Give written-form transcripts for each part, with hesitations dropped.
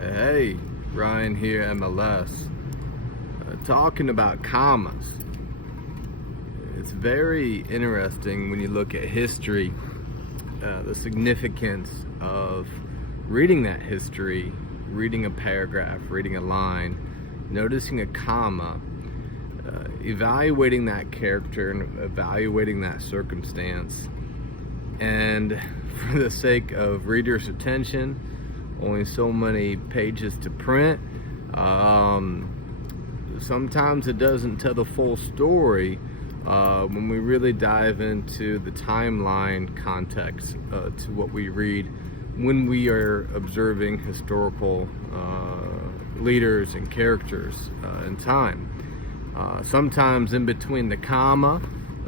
Hey, Ryan here, MLS. Talking about commas. It's very interesting when you look at history, the significance of reading that history, reading a paragraph, reading a line, noticing a comma, evaluating that character and evaluating that circumstance. And for the sake of readers' attention, only so many pages to print. Sometimes it doesn't tell the full story when we really dive into the timeline context to what we read when we are observing historical leaders and characters in time. Sometimes in between the comma,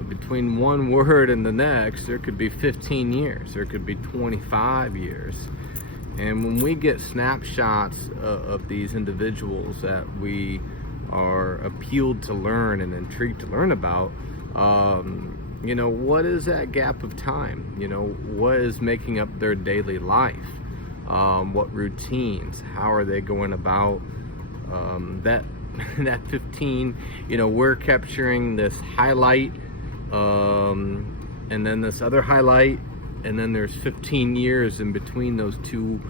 between one word and the next, there could be 15 years, there could be 25 years. And when we get snapshots of these individuals that we are appealed to learn and intrigued to learn about, what is that gap of time? What is making up their daily life? What routines? How are they going about that 15? We're capturing this highlight, and then this other highlight, and then there's 15 years in between those two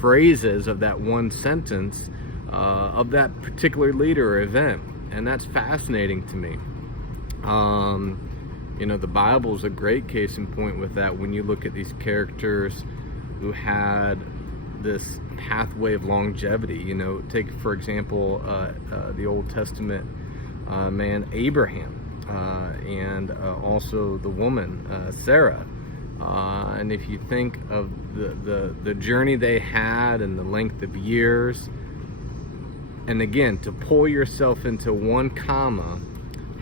phrases of that one sentence of that particular leader or event. And that's fascinating to me. The Bible is a great case in point with that. When you look at these characters who had this pathway of longevity, take for example the Old Testament man Abraham, and also the woman Sarah. And if you think of the journey they had and the length of years, and again, to pull yourself into one comma,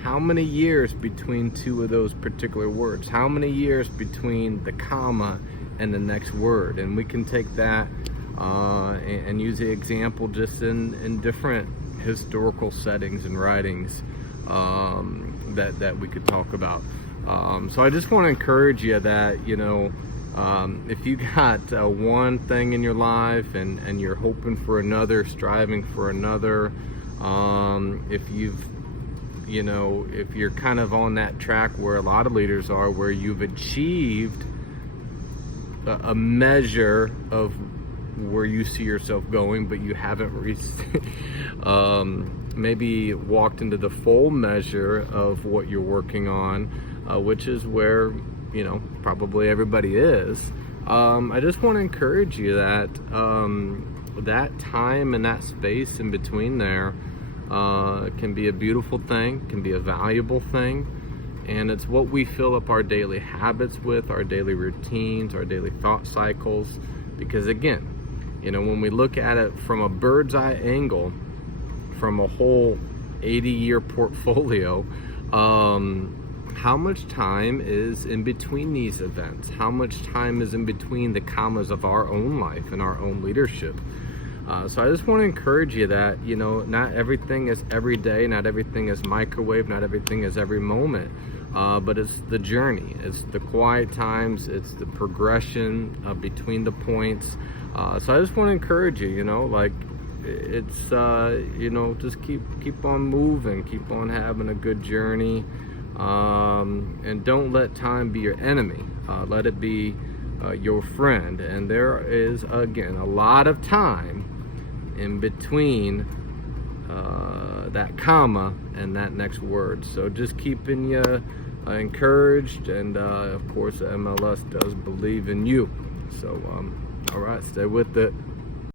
how many years between two of those particular words? How many years between the comma and the next word? And we can take that and use the example just in different historical settings and writings that we could talk about. So I just want to encourage you that, if you got one thing in your life and you're hoping for another, striving for another, if you're kind of on that track where a lot of leaders are, where you've achieved a measure of where you see yourself going, but you haven't reached maybe walked into the full measure of what you're working on, which is where probably everybody is. I just want to encourage you that that time and that space in between there can be a beautiful thing, can be a valuable thing, and it's what we fill up our daily habits with, our daily routines, our daily thought cycles. Because again, when we look at it from a bird's eye angle, from a whole 80-year portfolio, how much time is in between these events? How much time is in between the commas of our own life and our own leadership? So I just want to encourage you that, not everything is every day, not everything is microwave, not everything is every moment, but it's the journey, it's the quiet times, it's the progression between the points. So I just want to encourage you, it's, just keep on moving, keep on having a good journey. And don't let time be your enemy. Let it be your friend. And there is, again, a lot of time in between that comma and that next word. So just keeping you encouraged, and of course MLS does believe in you. So all right, stay with it.